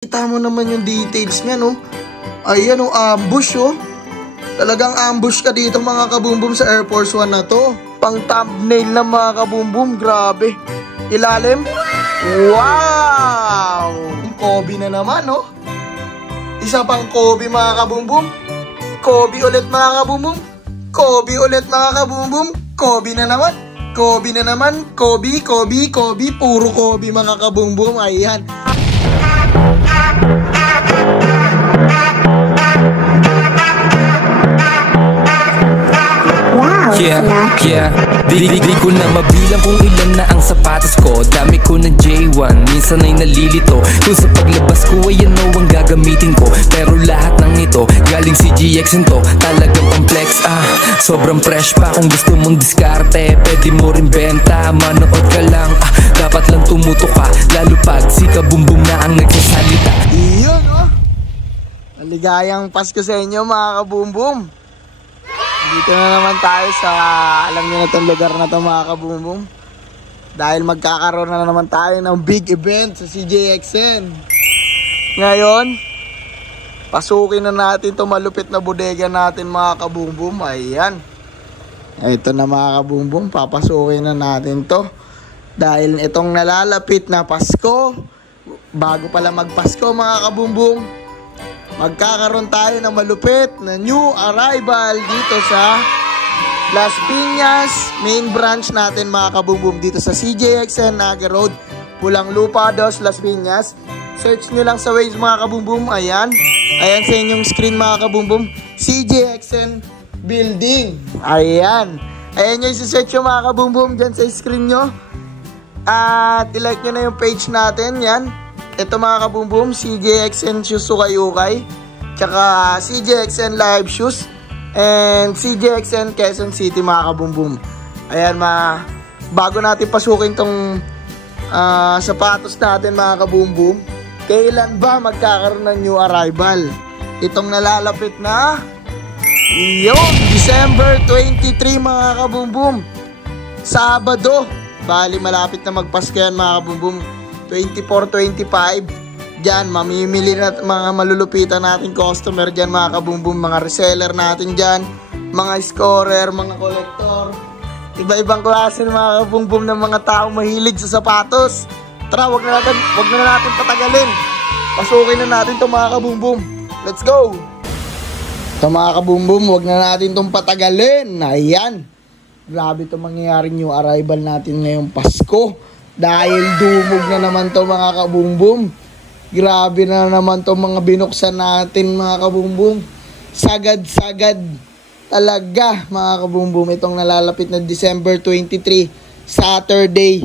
Kita mo naman yung details niya, no? Ayan, oh, ambush, oh. Talagang ambush ka dito, mga kabumbum, sa Air Force One na to. Pang thumbnail na, mga kabumbum. Grabe. Ilalim. Wow! Kobe na naman, no? Isa pang Kobe, mga kabumbum. Kobe ulit, mga kabumbum. Kobe ulit, mga kabumbum. Kobe na naman. Kobe na naman. Kobe, Kobe, Kobe. Puro Kobe, mga kabumbum. Ayan. Yeah, di ko na mabilang kung ilan na ang sapatos ko. Dami ko ng J1, minsan ay nalilito. Kung sa paglabas ko ay ano ang gagamitin ko. Pero lahat ng ito, galing si GX to. Talagang pang-flex, sobrang fresh pa. Kung gusto mong diskarte, pwede mo rin benta. Manood ka lang, dapat lang tumuto ka. Lalo pag si Kabumbum na ang nagsasalita. Iyon, oh. Maligayang Pasko sa inyo, mga kabumbum. Dito na naman tayo sa, alam niyo na itong lugar na ito, mga kabumbum. Dahil magkakaroon na naman tayo ng big event sa CJXN. Ngayon, pasukin na natin itong malupit na bodega natin, mga kabumbum. Ayan. Ito na, mga kabumbum, papasukin na natin to. Dahil itong nalalapit na Pasko, bago pala magpasko, mga kabumbum, magkakaroon tayo ng malupit na new arrival dito sa Las Piñas, main branch natin, mga kabumbum, dito sa CJXN Naga Road, Pulang Lupa 2, Las Piñas. Search nyo lang sa Waze, mga kabumbum. Ayan. Ayan sa inyong screen, mga kabumbum. CJXN Building. Ayan. Ayan yung isi-search nyo, mga kabumbum, dyan sa screen nyo. At ilike nyo na yung page natin. Yan. Ito, mga kabumbum, CJXN Shoes Ukay-Ukay, tsaka CJXN Live Shoes, and CJXN Quezon City, mga kabumbum. Ayan, bago natin pasukin tong sapatos natin, mga kabumbum, kailan ba magkakaroon ng new arrival? Itong nalalapit na yung December 23, mga kabumbum, Sabado. Bali, malapit na magpasko yan, mga kabumbum. 24-25, dyan, mamimili na mga malulupitan natin customer dyan, mga kabumbum, mga reseller natin dyan, mga scorer, mga collector, iba-ibang klase, mga kabumbum, ng mga taong mahilig sa sapatos. Tara, wag na natin patagalin. Pasukin na natin itong, mga kabumbum. Let's go! Ito, mga kabumbum, wag na natin itong patagalin. Ayan. Grabe itong mangyayaring new arrival natin ngayong Pasko. Dahil dumog na naman to, mga kabumbum. Grabe na naman to mga binuksan natin, mga kabumbum. Sagad-sagad talaga, mga kabumbum. Itong nalalapit na December 23, Saturday.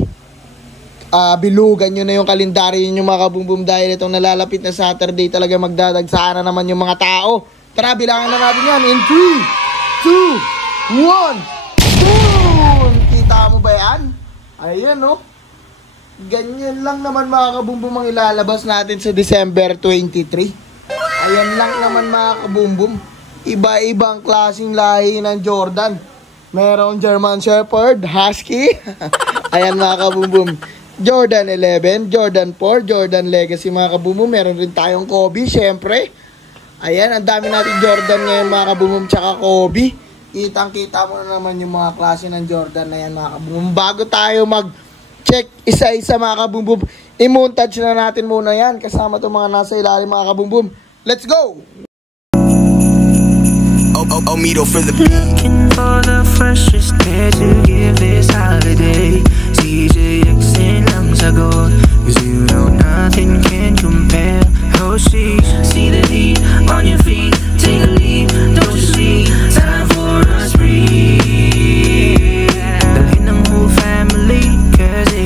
Bilugan nyo na yung kalendaryo nyo, mga kabumbum. Dahil itong nalalapit na Saturday talaga magdadagsaan na naman yung mga tao. Tara, bilangan na natin yan. In 3, 2, 1. Boom! Kita mo ba yan? Ayan, no? Ganyan lang naman, mga kabumbum, ang ilalabas natin sa December 23. Ayan lang naman, mga kabumbum. Iba-ibang klaseng lahi ng Jordan. Merong German Shepherd, Husky. Ayan, mga kabumbum. Jordan 11, Jordan 4, Jordan Legacy, mga kabumbum. Meron rin tayong Kobe, syempre. Ayan, ang dami natin Jordan ngayon, mga kabumbum, tsaka Kobe. Kitang-kita mo na naman yung mga klase ng Jordan na yan, mga kabumbum. Bago tayo check isa-isa, mga kabumbum, i-montage na natin muna yan kasama itong mga nasa ilalim, mga kabumbum. Let's go! Omito for the beat. Looking for the freshest pair to give this holiday. CJXN lang sagot, 'cause you know nothing can compare. Oh, see the heat on your feet. Take a leap, don't you see? Time for a spree. Dalhin ng whole family.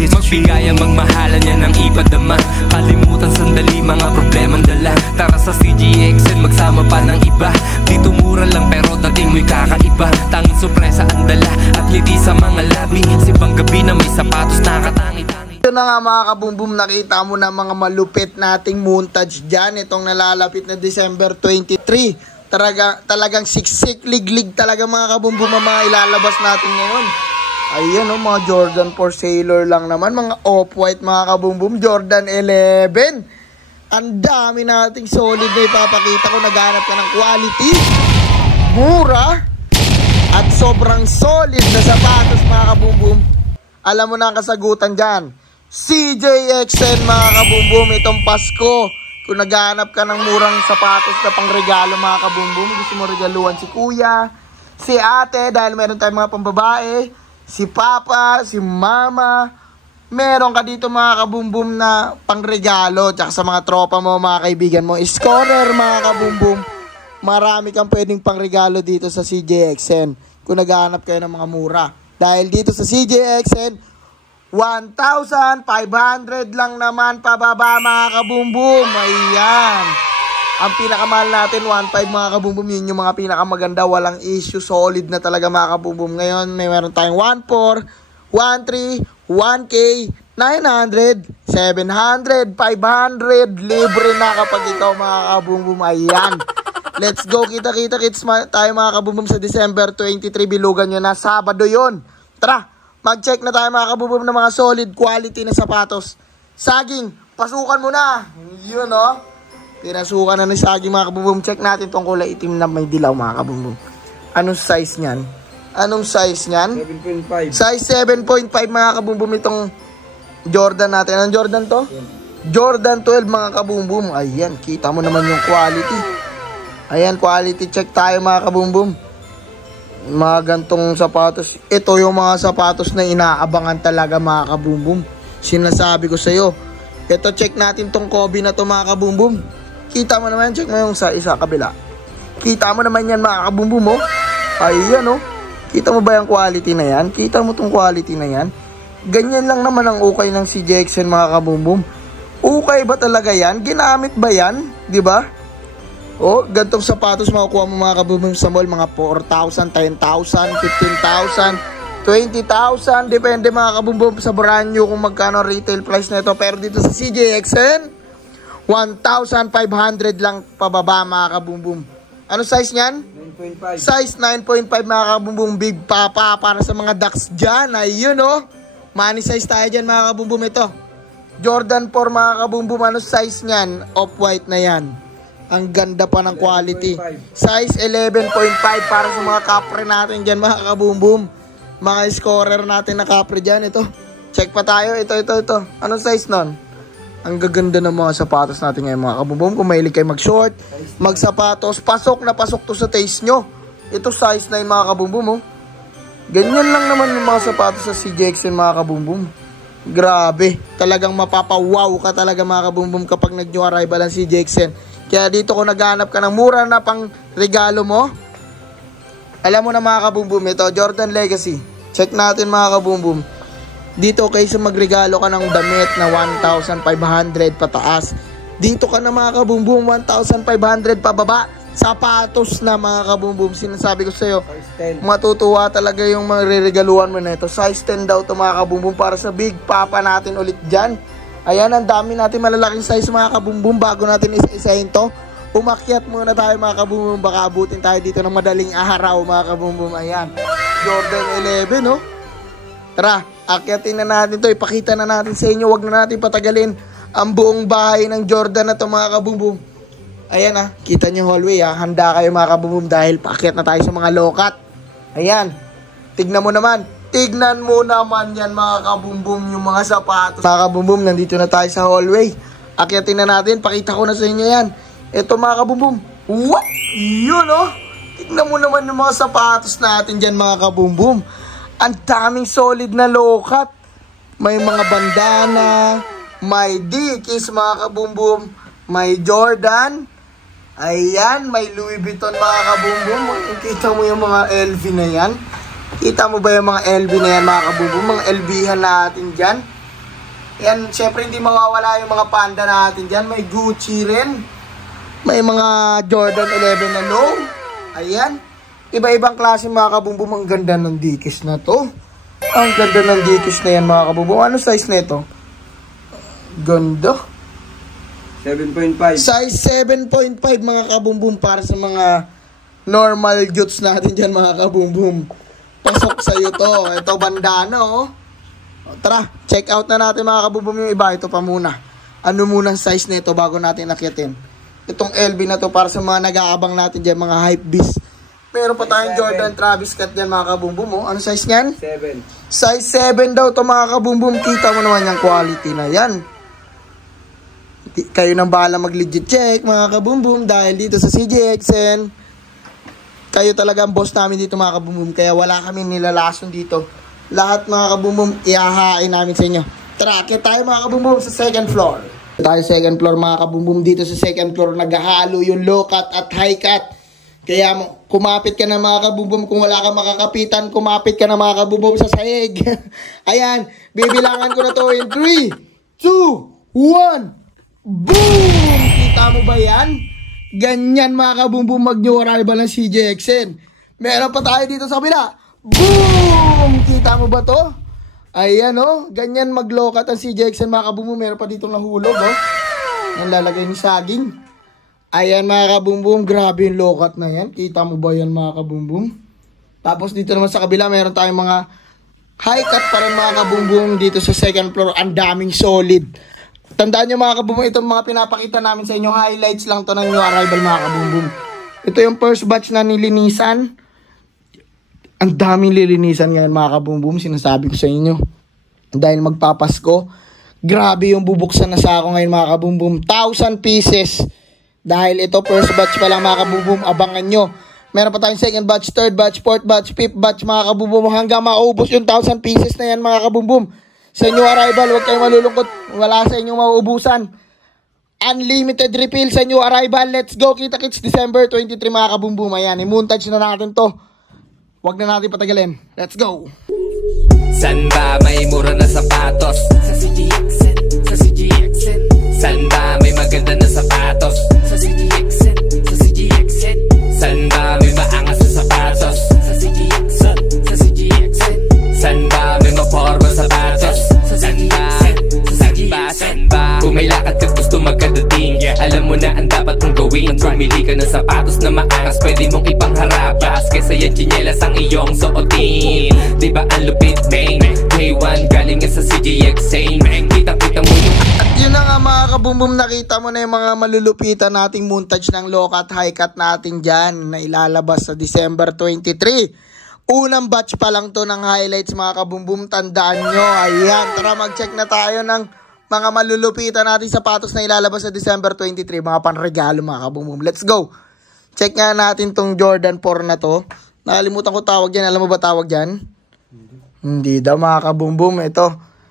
Magbigay ang magmahalan yan ang ipadama. Kalimutan sandali mga problemang dala. Tara sa CJXN magsama pa ng iba. Dito mura lang pero dating mo'y kakaiba. Tanging sorpresa ang dala at ngiti sa mga labi. Sibang gabi na may sapatos nakatangi-tangi. Ito na nga, mga kabumbum, nakita mo na mga malupit nating montage dyan. Itong nalalapit na December 23. Talagang siksik, liglig talaga, mga kabumbum, ang mga ilalabas natin ngayon. Ayan, mga Jordan 4 Sailor lang naman. Mga off-white, mga kabumbum. Jordan 11. Ang dami nating solid na ipapakita ko. Naghanap ka ng quality, mura, at sobrang solid na sapatos mga kabumbum. Alam mo na ang kasagutan dyan. CJXN mga kabumbum, itong Pasko. Kung naghahanap ka ng murang sapatos na pangregalo mga kabumbum, gusto mo regaluhan si kuya, si ate, dahil meron tayong mga pambabae, si papa, si mama, meron ka dito mga kabumbum na pangregalo, tsaka sa mga tropa mo, mga kaibigan mo, scorer mga kabumbum, marami kang pwedeng pangregalo dito sa CJXN kung naghahanap kayo ng mga mura. Dahil dito sa CJXN, 1,500 lang naman pababa mga kabumbum. Ayan. Ang pinakamahal natin, 1,500 mga kabumbum. Yun yung mga pinakamaganda. Walang issue. Solid na talaga mga kabumbum. Ngayon, may meron tayong 1,400, 1,300, 1K, 900, 700, 500. Libre na kapag ikaw mga kabumbum. Ayan. Let's go. Kita-kita kits tayo mga kabumbum sa December 23. Bilugan nyo na. Sabado yun. Tara. Mag-check na tayo mga kabumbum ng mga solid quality na sapatos. Saging, pasukan mo na. Yun o. Pinasukan na ni Saging mga kabumbum. Check natin tong kulay itim na may dilaw mga kabumbum. Anong size niyan? Anong size niyan? 7.5. Size 7.5 mga kabumbum itong Jordan natin. Anong Jordan to? Jordan 12 mga kabumbum. Ayan, kita mo naman yung quality. Ayan, quality check tayo mga kabumbum. Mga gantong sapatos. Ito yung mga sapatos na inaabangan talaga mga kabumbum. Sinasabi ko sa'yo. Ito, check natin tong Kobe na to mga kabumbum. Kita mo naman, check mo yung sa isa kabila. Kita mo naman yan mga kabumbum oh. Ayan oh. Kita mo ba yung quality na yan? Kita mo tong quality na yan? Ganyan lang naman ang ukay ng CJXN mga kabumbum. Ukay ba talaga yan? Ginamit ba yan? Diba? Oh, gantong sapatos makukuha mo mga kabumbum sa mall, mga 4,000, 10,000, 15,000, 20,000, depende mga kabumbum sa brand new kung magkano retail price na ito. Pero dito sa CJXN, 1,500 lang pababa mga kabumbum. Ano size niyan? 9.5. Size 9.5 mga kabumbum, big papa para sa mga ducks dyan. Ayun oh, money size tayo dyan mga kabumbum. Ito, Jordan 4 mga kabumbum, ano size niyan? Off-white na yan. Ang ganda pa ng quality. Size 11.5 para sa mga kapre natin dyan mga kabumbum. Mga scorer natin na kapre dyan. Ito. Check pa tayo. Ito. Anong size nun? Ang gaganda ng mga sapatos natin ngayon mga kabumbum. Kung mahilig kayo mag-short, mag-sapatos, pasok na pasok to sa taste nyo. Ito size 9 mga kabumbum oh. Ganyan lang naman yung mga sapatos sa CJXN mga kabumbum. Grabe. Talagang mapapawaw ka talaga mga kabumbum kapag nag-new arrival ang CJXN. Kaya dito kung naghanap ka ng mura na pang regalo mo, alam mo na mga kabumbum, ito Jordan Legacy. Check natin mga kabumbum. Dito kaysa magregalo ka ng damit na 1,500 pataas, dito ka na mga kabumbum 1,500 pababa. Sapatos na mga kabumbum. Sinasabi ko sa'yo, matutuwa talaga yung mariregaluhan mo na ito. Size 10 daw ito mga kabumbum para sa big papa natin ulit dyan. Ayan, ang dami natin malalaking size mga kabumbum. Bago natin isa-isahin to, umakyat muna tayo mga kabumbum. Baka abutin tayo dito ng madaling araw mga kabumbum. Ayan, Jordan 11 no. Tara, akyatin na natin to. Ipakita na natin sa inyo. Huwag na natin patagalin ang buong bahay ng Jordan na to mga kabumbum. Ayan kita nyo hallway Handa kayo mga kabumbum dahil paakyat na tayo sa mga lokat. Ayan, tignan mo naman. Tignan mo naman yan mga kabumbum, yung mga sapatos. Mga kabumbum, nandito na tayo sa hallway. Akyatin na natin, pakita ko na sa inyo yan. Ito mga kabumbum. What? Yun oh. Tignan mo naman yung mga sapatos natin dyan mga kabumbum. Ang daming solid na lokat. May mga bandana, may Dickies mga kabumbum, may Jordan. Ayan, may Louis Vuitton mga kabumbum. Kita mo yung mga LV na yan. Kita mo ba yung mga LV na yan mga kabumbum? Mga LV-han natin dyan. Yan, syempre hindi mawawala yung mga panda natin dyan. May Gucci rin. May mga Jordan 11 na low. Ayan. Iba-ibang klase mga kabumbum. Ang ganda ng Dickies na to. Ang ganda ng Dickies na yan mga kabumbum. Ano size na ito? Ganda. 7.5. Size 7.5 mga kabumbum para sa mga normal jutes natin dyan mga kabumbum. Pasok sa'yo to. Ito bandana oh. Tara, check out na natin mga kabumbum yung iba. Ito pa muna. ano munang size nito bago natin akyatin. Itong LB na to para sa mga nag-aabang natin dyan, mga hype beast. Meron pa tayong Jordan Travis Scott dyan mga kabumbum. Oh. Ano size nyan? 7. Size 7 daw to mga kabumbum. Kita mo naman yung quality na yan. Kayo nang bahala mag-legit check mga kabumbum dahil dito sa CJXN kayo talaga ang boss namin dito mga kabumbum, kaya wala kami nilalason dito. Lahat mga kabumbum iahain namin sa inyo. Tara, kaya tayo mga kabumbum sa second floor. Tayo second floor mga kabumbum. Dito sa second floor naghahalo yung low cut at high cut. Kaya kumapit ka na mga kabumbum. Kung wala kang makakapitan, kumapit ka na mga kabumbum sa sahig. Ayan, bibilangan ko na to in 3, 2, 1. Boom! Kita mo ba yan? Ganyan mga kabumbum mag-new arrival ng CJXN. Meron pa tayo dito sa kabila. Boom! Kita mo ba to? Ayan o. Ganyan mag-lokat ang CJXN mga kabumbum. Meron pa dito nahulog o. Ang lalagay ni saging. Ayan mga kabumbum. Grabe yung lokat na yan. Kita mo ba yan mga kabumbum? Tapos dito naman sa kabila meron tayong mga high cut pa rin mga kabumbum. Dito sa second floor. Ang daming solid. Tandaan nyo mga kabumbum, itong mga pinapakita namin sa inyo, highlights lang to ng new arrival mga kabumbum. Ito yung first batch na nilinisan. Ang daming lilinisan ngayon mga kabumbum, sinasabi ko sa inyo. Dahil magpapasko, grabe yung bubuksan na sako ngayon mga kabumbum. 1,000 pieces. Dahil ito first batch pa lang mga kabumbum, abangan nyo. Meron pa tayong second batch, third batch, fourth batch, fifth batch mga kabumbum. Hanggang maubos yung 1,000 pieces na yan mga kabumbum. Sa new arrival, huwag kayong malulungkot. Wala sa inyong mauubusan. Unlimited refill sa new arrival. Let's go. Kita-kits December 23 mga kabumbum. Ayan, i-montage na natin to. Huwag na natin patagalin. Let's go. San ba may mura na sapatos? Sa CJXN, sa CJXN. San ba may maganda na sapatos? Sa CJXN, sa CJXN. San ba may maangas na sapatos? Sa CJXN, sa CJXN. San ba may maporma sapatos? San ba? Kung may lakad ka gusto magkadating, alam mo na ang dapat mong gawin. Pumili ka ng sapatos na maangas, pwede mong ipangharabas. Kesa yan chinelas ang iyong suotin. Diba ang lupit, man? K1 galing sa CJXN. Kita-kita mo yung... At yun na nga mga kabumbum, nakita mo na yung mga malulupitan nating montage ng low cut, high cut natin dyan na ilalabas sa December 23. Unang batch pa lang to ng highlights mga kabumbum, tandaan nyo. Ayan, tara mag-check na tayo ng mga malulupitan natin sapatos na ilalabas sa December 23. Mga panregalo mga kabumbum. Let's go. Check nga natin tong Jordan 4 na to. Nakalimutan ko tawag dyan. Alam mo ba tawag dyan? Hindi daw mga kabumbum. Ito.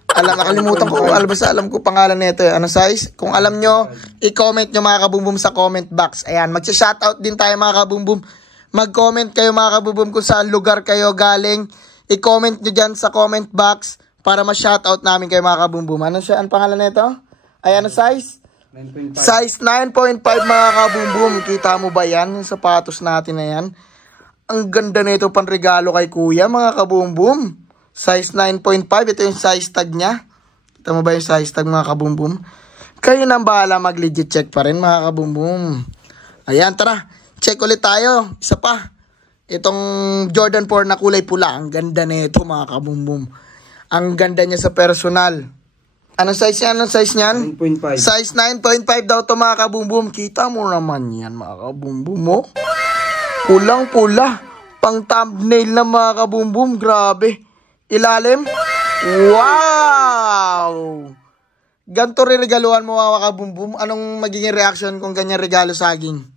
Nakalimutan ko. Alam ko pangalan nito. Ano size? Kung alam nyo, i-comment nyo mga kabumbum sa comment box. Ayan. Magsha-shoutout din tayo mga kabumbum. Mag-comment kayo mga kabumbum kung saan lugar kayo galing. I-comment nyo dyan sa comment box para ma-shoutout namin kayo mga kabumbum. Ano siya? Ang pangalan nito? Ay, ano size? 9.5. Size 9.5 mga kabumbum. Kita mo ba yan? Yung sapatos natin na yan. Ang ganda nito panregalo kay kuya mga kabumbum. Size 9.5. Ito yung size tag niya. Kita mo ba yung size tag mga kabumbum? Kayo nang bahala mag-legit check pa rin mga kabumbum. Ayan, tara. Check ulit tayo. Isa pa. Itong Jordan 4 na kulay pula. Ang ganda nito mga kabumbum. Ang ganda niya sa personal. Ano size yan? Anong size niyan? 9.5. Size 9.5 daw to mga kabumbum. Kita mo naman yan mga kabumbum mo. Pulang-pula. Pang thumbnail na mga kabumbum. Grabe. Ilalim. Wow! Ganto re-regaluhan mo mga kabumbum. Anong magiging reaction kung ganyan regalo saging?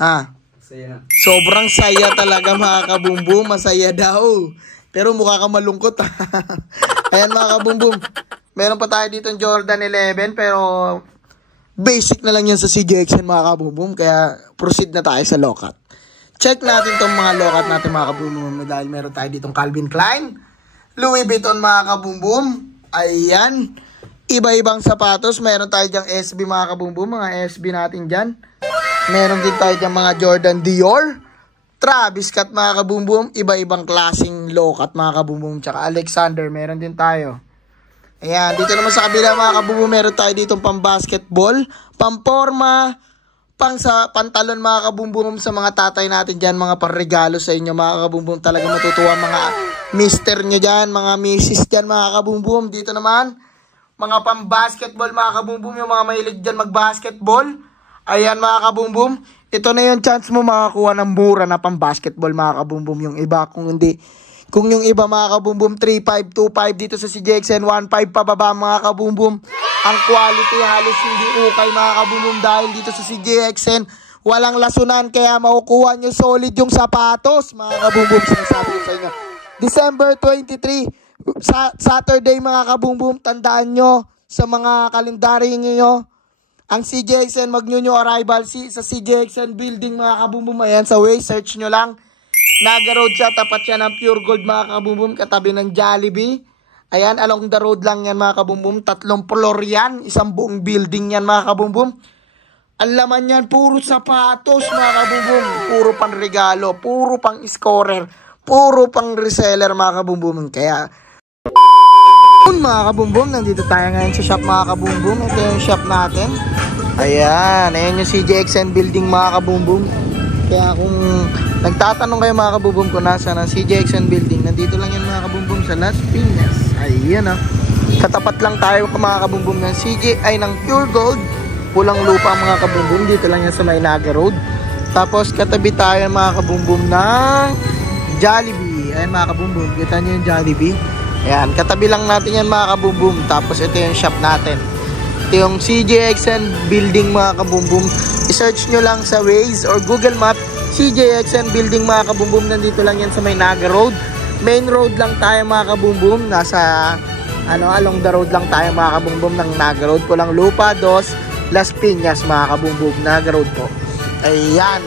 Ha? Saya na. Sobrang saya talaga mga kabumbum. Masaya daw. Pero mukha ka malungkot. Ayan mga kabumbum. Meron pa tayo dito Jordan 11. Pero basic na lang yan sa CJXN mga kabumbum. Kaya proceed na tayo sa low-cut. Check natin tong mga low-cut natin mga kabumbum. Dahil meron tayo ditong Calvin Klein, Louis Vuitton mga kabumbum. Ayan. Iba-ibang sapatos. Meron tayo dyang SB mga kabumbum. Mga SB natin dyan. Meron din tayo dyang mga Jordan Dior, Travis Scott mga kabumbum, iba-ibang klaseng low-cut mga kabumbum, tsaka Alexander, meron din tayo. Ayan, dito naman sa kabila mga kabumbum, meron tayo ditong pang-basketball, pang-forma, sa pantalon mga kabumbum sa mga tatay natin dyan, mga parregalo sa inyo mga kabumbum. Talaga matutuwa mga mister nyo dyan, mga misis dyan mga kabumbum. Dito naman, mga pang-basketball mga kabumbum, yung mga mahilig dyan mag-basketball. Ayan mga kabumbum, ito na yung chance mo makakuha ng mura na pang-basketball mga kabumbum. Yung iba, kung yung iba mga kabumbum, 3.5, 2.5 dito sa CJXN, 1.5 pababa mga kabumbum. Ang quality halos hindi ukay mga kabumbum dahil dito sa CJXN, walang lasunan kaya makukuha nyo solid yung sapatos mga kabumbum. Sinasabi ko sa inyo. December 23, Saturday mga kabumbum, tandaan nyo sa mga kalendaryo nyo, ang CJXN mag-new arrival sa CJXN building mga kabumbum. Ayan sa way, search nyo lang. Naga Road siya, tapat siya ng Pure Gold mga kabumbum, katabi ng Jollibee. Ayan, along the road lang yan mga kabumbum. 3 floor yan, isang buong building yan mga kabumbum. Ang laman yan, puro sapatos mga kabumbum. Puro pang regalo, puro pang scorer, puro pang reseller mga kabumbum. Kaya, mga kabumbum, nandito tayo ngayon sa shop mga kabumbum. Ito yung shop natin. Ayan, ayan yung CJXN building mga kabumbum. Kaya kung nagtatanong kayo mga kabumbum kung nasa ng CJXN building, nandito lang yan mga kabumbum sa Las Piñas. Ayan katapat lang tayo mga kabumbum ng ng Pure Gold. Pulang lupa mga kabumbum, dito lang yan sa Naga Road. Tapos katabi tayo mga kabumbum ng Jollibee. Ayan mga kabumbum, kita nyo yung Jollibee. Ayan, katabi lang natin yan mga kabumbum. Tapos ito yung shop natin. Ito yung CJXN building mga kabumbum. I-search nyo lang sa Waze or Google Map, CJXN building mga kabumbum. Nandito lang yan sa Naga Road. Main road lang tayo mga kabumbum. Nasa along the road lang tayo mga kabumbum ng Naga Road. Pulang Lupa, Las Piñas mga kabumbum. Naga Road po. Ayan.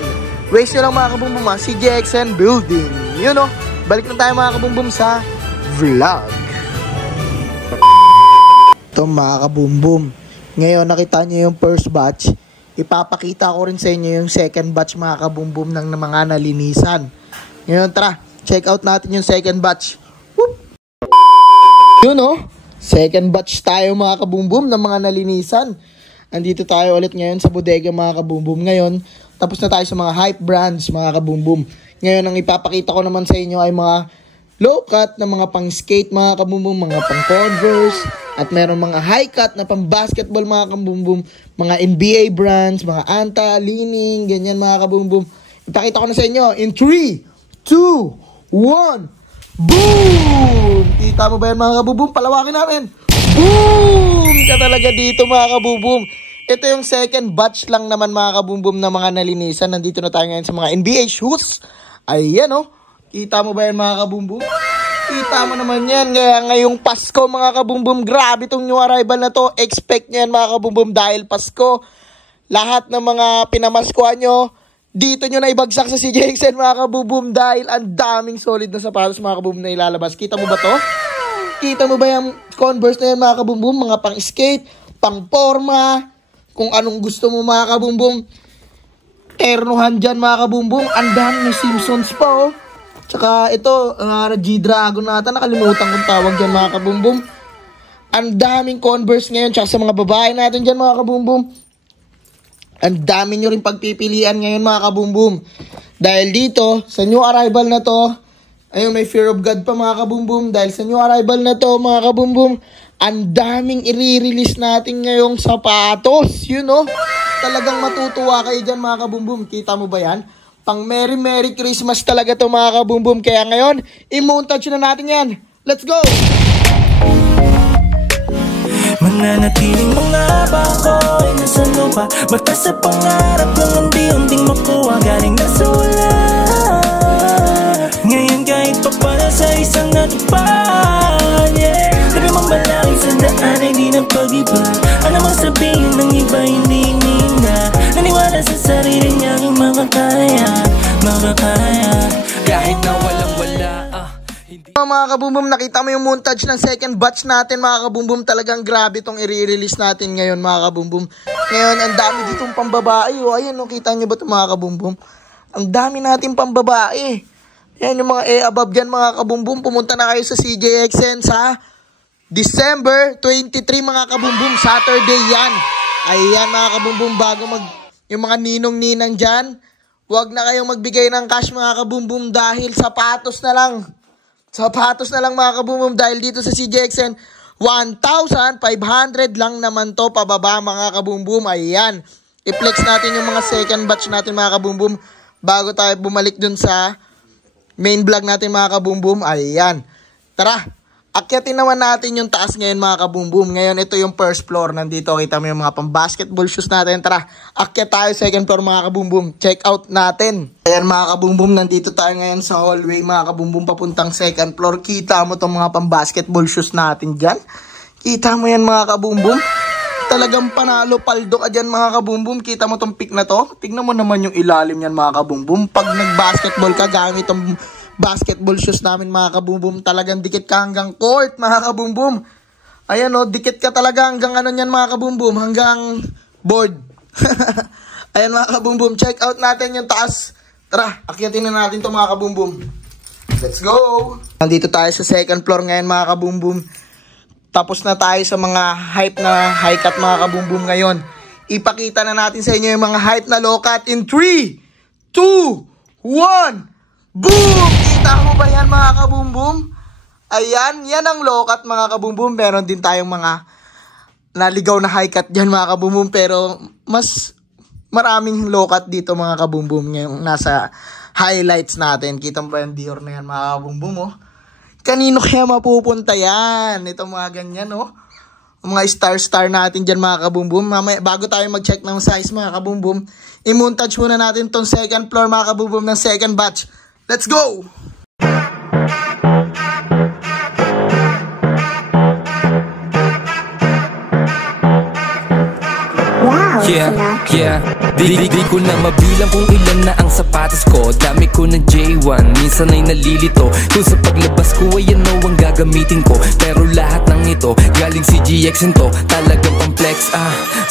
Waze nyo lang mga kabumbum CJXN building. Yun o. Balik na tayo mga kabumbum sa vlog. Ito mga kabumbum. Ngayon nakita nyo yung first batch. Ipapakita ko rin sa inyo yung second batch mga kabumbum ng mga nalinisan. Ngayon tara, check out natin yung second batch. Whoop! Yun o, second batch tayo mga kabumbum ng mga nalinisan. Andito tayo ulit ngayon sa bodega mga kabumbum. Ngayon, tapos na tayo sa mga hype brands mga kabumbum. Ngayon ang ipapakita ko naman sa inyo ay mga low cut na mga pang skate mga kabumbum, mga pang Converse, at meron mga high cut na pang basketball mga kabumbum, mga NBA brands, mga Anta, Leaning, ganyan mga kabumbum. Ipakita ko na sa inyo in 3, 2, 1, boom! Kita mo ba yan mga kabumbum? Palawakin natin. Boom! Ka talaga dito mga kabumbum. Ito yung second batch lang naman mga kabumbum na mga nalinisan. Nandito na tayo ngayon sa mga NBA shoes. Ayan o. Kita mo ba yan mga kabumbum? Kita mo naman yan. Ngayong Pasko mga kabumbum, grabe itong new arrival na to. Expect nyo yan mga kabumbum dahil Pasko. Lahat ng mga pinamaskuhan nyo, dito nyo na ibagsak sa CJXN mga kabumbum dahil ang daming solid na sapatos mga kabumbum na ilalabas. Kita mo ba to? Kita mo ba yung Converse na yan mga kabumbum? Mga pang skate, pang forma, kung anong gusto mo mga kabumbum. Ternuhan dyan mga kabumbum. Ang dami ng Simpsons pa oh. Tsaka ito, G-Dragon nata, nakalimutan kong tawag dyan mga kabumbum. Ang daming Converse ngayon, tsaka sa mga babae natin dyan mga kabumbum. Ang dami nyo rin pagpipilian ngayon mga kabumbum. Dahil dito, sa new arrival na to, ayun may fear of God pa mga kabumbum. Dahil sa new arrival na to mga kabumbum, ang daming i-release natin ngayong sapatos. You know, talagang matutuwa kayo dyan mga kabumbum. Kita mo ba yan? Pang Merry Christmas talaga to mga kabumbum. Kaya ngayon, i-montage na natin yan. Let's go! Mananatiling mga bako ay nasa lupa, basta sa pangarap kung unti-unting makuha galing na sulat. Ngayon kahit pa para sa isang natupad, yeah. Sabi mong balangin sa daan ay di na pag-iba. Ano mang sabihin ng iba hindi na naniwala sa sarili niyang makakaya. Kahit na walang-wala Mga kabumbum, nakita mo yung montage ng second batch natin mga kabumbum. Talagang grabe itong i-release natin ngayon mga kabumbum. Ngayon, ang dami ditong pambabae. O, ayan, no, kita nyo ba ito mga kabumbum? Ang dami natin pambabae. Ayan yung mga above dyan mga kabumbum. Pumunta na kayo sa CJXN sa December 23 mga kabumbum. Saturday yan. Ayan mga kabumbum, bago yung mga ninong-ninang dyan, huwag na kayong magbigay ng cash mga kabumbum dahil sapatos na lang. Sapatos na lang mga kabumbum dahil dito sa CJXN, 1,500 lang naman to pababa mga kabumbum. Ayan. I-flex natin yung mga second batch natin mga kabumbum bago tayo bumalik dun sa main vlog natin mga kabumbum. Ayan. Tara. Akyatin naman natin yung taas ngayon mga kabumbum. Ngayon ito yung first floor. Nandito kita mo yung mga pang basketball shoes natin. Tara, akyat tayo second floor mga kabumbum. Check out natin. Ayan mga kabumbum, nandito tayo ngayon sa hallway mga kabumbum papuntang second floor. Kita mo itong mga pang basketball shoes natin dyan. Kita mo yan mga kabumbum. Talagang panalo paldo ka dyan mga kabumbum. Kita mo itong pick na to. Tignan mo naman yung ilalim yan mga kabumbum. Pag nag-basketball ka gamit itong basketball shoes namin mga kabumbum, talagang dikit ka hanggang court mga kabumbum. Ayan o, dikit ka talaga hanggang ano yan mga kabumbum, hanggang board. Ayan mga kabumbum, check out natin yung taas. Tara, akyatin na natin to mga kabumbum. Let's go! Nandito tayo sa second floor ngayon mga kabumbum. Tapos na tayo sa mga hype na high cut mga kabumbum ngayon. Ipakita na natin sa inyo yung mga hype na low cut in 3, 2, 1. Boom! Kita mo ba yan mga kabumbum? Ayan, yan ang low cut mga kabumbum. Meron din tayong mga naligaw na high cut dyan mga kabumbum. Pero mas maraming low cut dito mga kabumbum. Ngayong nasa highlights natin. Kita mo ba yung Dior na yan mga kabumbum oh? Kanino kaya mapupunta yan? Ito mga ganyan oh. Mga star natin dyan mga kabumbum. Mamaya, bago tayo mag-check ng size mga kabumbum, i-montage muna natin tong second floor mga kabumbum ng second batch. Let's go! Yeah, di ko na mabilang kung ilan na ang sapatos ko. Dami ko ng J1, minsan ay nalilito. Kung sa paglabas ko ay ano ang gagamitin ko. Pero lahat ng ito, galing si GX to. Talagang pang-flex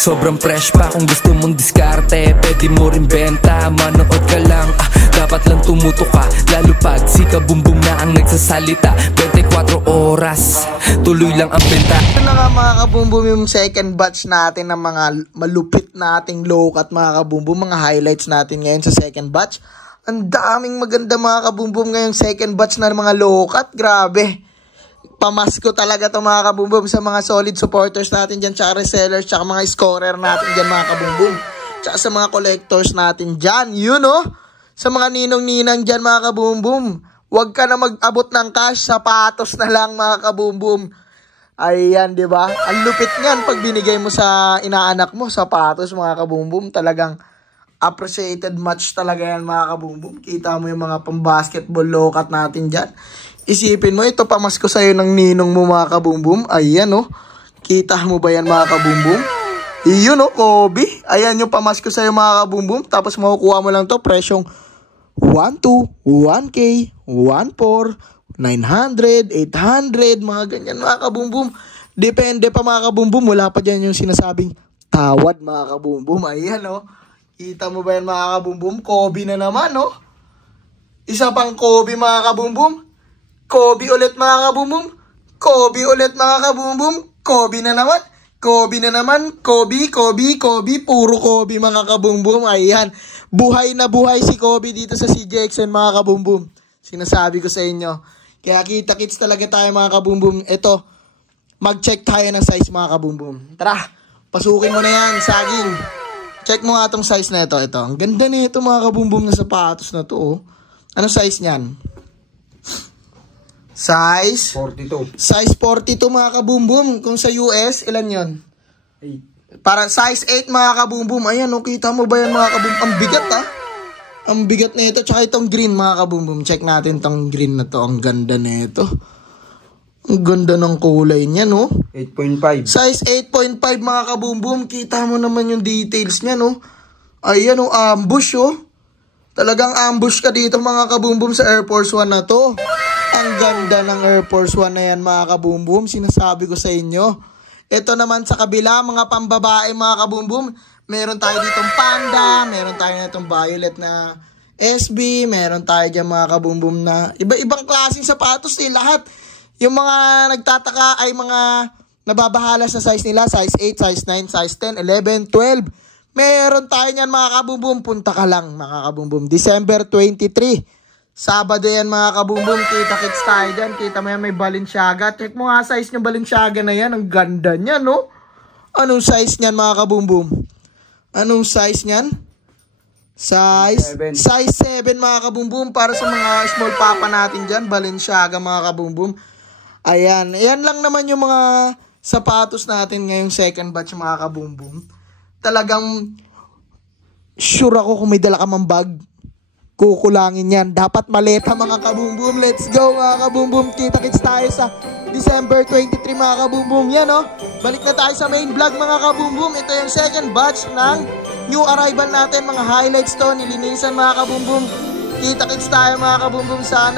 sobrang fresh pa. Kung gusto mong diskarte, pwede mo rin benta. Manood ka lang, dapat lang tumuto ka. Lalo pag si kabumbum na ang nagsasalita. 24 oras, tuloy lang ang benta. Ito na nga mga kabumbum yung second batch natin ng mga malupit nating low cut mga kabumbum. Mga highlights natin ngayon sa second batch. Ang daming maganda mga kabumbum ngayong second batch na mga low cut. Grabe. Pamasko talaga to mga kabumbum sa mga solid supporters natin dyan, tsaka resellers, tsaka mga scorer natin dyan mga kabumbum. Tsaka sa mga collectors natin dyan. Yun oh. Sa mga ninong-ninang dyan mga kabumbum. Huwag ka na mag-abot ng cash, sapatos na lang mga kabumbum. Ayan, di ba? Ang lupit niyan pag binigay mo sa inaanak mo, sapatos mga kabumbum. Talagang appreciated match talaga yan mga kabumbum. Kita mo yung mga pang-basketball low cut natin dyan. Isipin mo, ito pamasko sa'yo ng ninong mo mga kabumbum. Ayan oh. Kita mo ba yan mga kabumbum? Iyon oh, Kobe. Ayan yung pamasko sa'yo mga kabumbum. Tapos makukuha mo lang to presyong 1,2, 1K, 1,4, 900, 800, mga ganyan mga kabumbum. Depende pa mga kabumbum. Wala pa dyan yung sinasabing tawad mga kabumbum. Ayan oh. Kita mo ba yan mga kabumbum? Kobe na naman oh. Isa pang Kobe mga kabumbum. Kobe ulit mga kabumbum. Kobe ulit mga kabumbum. Kobe na naman. Kobe na naman. Kobe. Puro Kobe mga kabumbum. Ayan. Buhay na buhay si Kobe dito sa CJXN mga kabumbum. Sinasabi ko sa inyo. Kaya kita-kits talaga tayo mga kabumbum. Ito, mag-check tayo ng size mga kabumbum. Tara, pasukin mo na yan, saging. Check mo nga itong size na ito. Ito, ang ganda na ito mga kabumbum na sapatos na to. Oh. Ano size niyan? Size? 42. Size 42 mga kabumbum. Kung sa US, ilan yon? 8. Para size 8 mga kabumbum. Ayan, oh, kita mo ba yan mga kabumbum? Ang bigat Ang bigat na ito. Tsaka itong green mga kabumbum. Check natin itong green na to. Ang ganda na ito. Ang ganda ng kulay niya, no? 8.5. Size 8.5 mga kabumbum. Kita mo naman yung details niya, no? Ayan, oh, ambush, oh. Talagang ambush ka dito mga kabumbum sa Air Force 1 na to. Ang ganda ng Air Force 1 na yan mga kabumbum. Sinasabi ko sa inyo. Ito naman sa kabila, mga pambabae mga kabumbum. Meron tayo ditong panda, meron tayo ditong violet na SB, meron tayo dyan mga kabumbum na iba-ibang klaseng sapatos lahat. Yung mga nagtataka ay mga nababahala sa size nila, size 8, size 9, size 10, 11, 12. Meron tayo niyan mga kabumbum, punta ka lang mga kabumbum. December 23 Sabado yan mga kabumbum. Kita-kits tayo dyan. Kita mo yan may Balenciaga. Check mo nga size ng Balenciaga na yan. Ang ganda niya, no? Anong size niyan mga kabumbum? Anong size niyan? Size 7 mga kabumbum. Para sa mga small papa natin dyan. Balenciaga mga kabumbum. Ayan. Ayan lang naman yung mga sapatos natin ngayong second batch mga kabumbum. Talagang sure ako kung may dala ka mang bag, kukulangin yan. Dapat maleta mga kabumbum. Let's go mga kabumbum. Kita-kits tayo sa December 23 mga kabumbum. Yan o. Balik na tayo sa main vlog mga kabumbum. Ito yung second batch ng new arrival natin. Mga highlights to. Nilinisan mga kabumbum. Kita-kits tayo mga kabumbum sa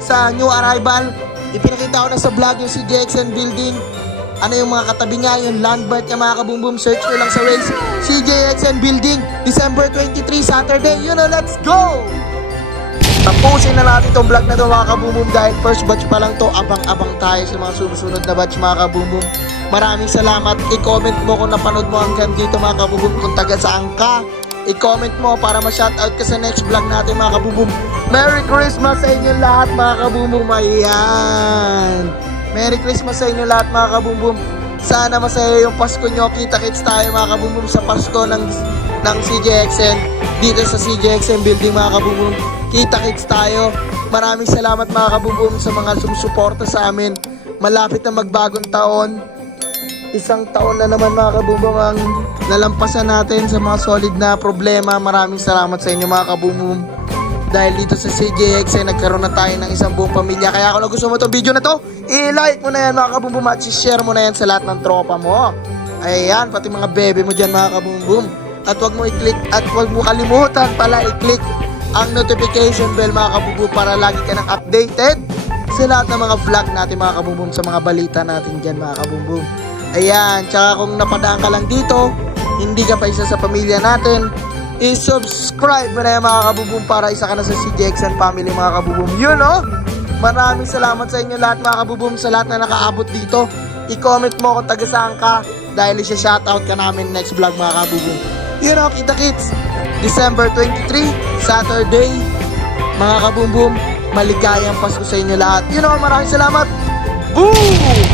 sa new arrival. Ipinakita ko na sa vlog yung CJXN building. Ano yung mga katabi niya, yung landmark niya mga kabumbum. Search nyo lang sa Waze. CJXN building, December 23, Saturday. You know, let's go! Tapusin na natin itong vlog na ito mga kabumbum. Dahil first batch pa lang to. Abang-abang tayo sa mga susunod na batch mga kabumbum. Maraming salamat. I-comment mo kung napanood mo hanggang dito mga kabumbum. Kung taga saan ka, i-comment mo para ma-shoutout ka sa next vlog natin mga kabumbum. Merry Christmas sa inyo lahat mga kabumbum. Ayan. Merry Christmas sa inyo lahat mga kabumbum. Sana masaya yung Pasko nyo. Kita-kits tayo mga kabumbum sa Pasko ng CJXN. Dito sa CJXN building mga kabumbum. Kita-kits tayo. Maraming salamat mga kabumbum sa mga sumusuporta sa amin. Malapit na magbagong taon. Isang taon na naman mga kabumbum ang nalampasan natin sa mga solid na problema. Maraming salamat sa inyo mga kabumbum. Dahil dito sa CJXN nagkaroon na tayo ng isang buong pamilya. Kaya kung nagustuhan mo itong video na to, i-like mo na yan mga kabumbum at i-share mo na yan sa lahat ng tropa mo. Ayan, pati mga bebe mo dyan mga kabumbum. At huwag mo i-click at huwag mo kalimutan pala i-click ang notification bell mga kabumbum para lagi ka nang updated sa lahat ng mga vlog natin mga kabumbum, sa mga balita natin dyan mga kabumbum. Ayan, tsaka kung napadaan ka lang dito, hindi ka pa isa sa pamilya natin, i-subscribe mo na yan mga kabumbum para isa ka na sa CJXN family mga kabumbum. Yun o, maraming salamat sa inyo lahat mga kabumbum, sa lahat na nakaabot dito. I-comment mo kung taga saan ka dahil isa-shoutout ka namin next vlog mga kabumbum. Yun o, kita-kits, December 23, Saturday mga kabumbum. Maligayang Pasko sa inyo lahat. Yun o, maraming salamat. Boom!